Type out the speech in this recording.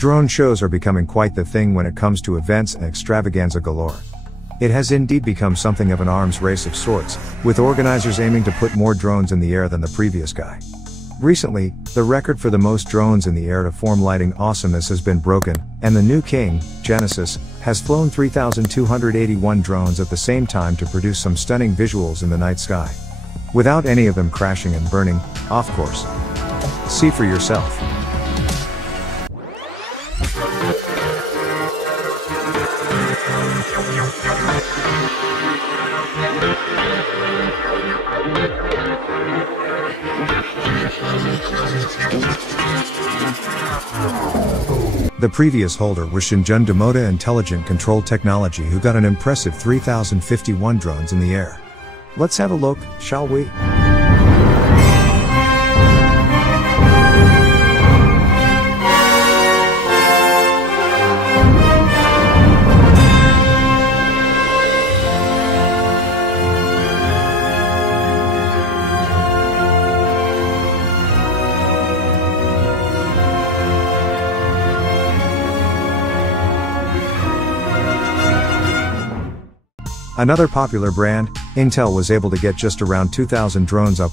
Drone shows are becoming quite the thing when it comes to events and extravaganza galore. It has indeed become something of an arms race of sorts, with organizers aiming to put more drones in the air than the previous guy. Recently, the record for the most drones in the air to form lighting awesomeness has been broken, and the new king, Genesis, has flown 3,281 drones at the same time to produce some stunning visuals in the night sky. Without any of them crashing and burning, of course. See for yourself. The previous holder was Shenzhen Demoda Intelligent Control Technology, who got an impressive 3,051 drones in the air. Let's have a look, shall we? Another popular brand, Intel, was able to get just around 2,000 drones up